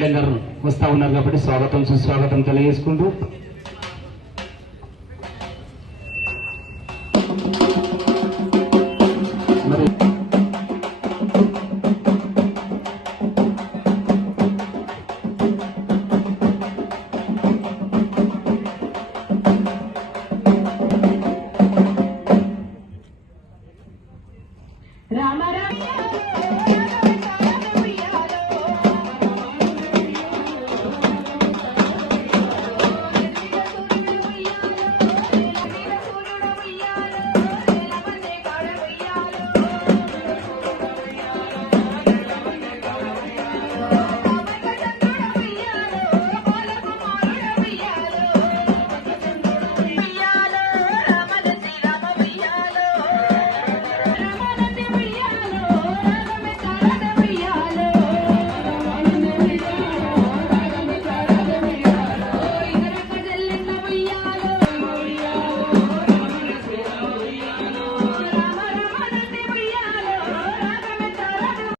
Madam గారు వస్తా ఉన్నారు కాబట్టి స్వాగతం సుస్వాగతం తెలియజేసుకుంటూ. రామారావు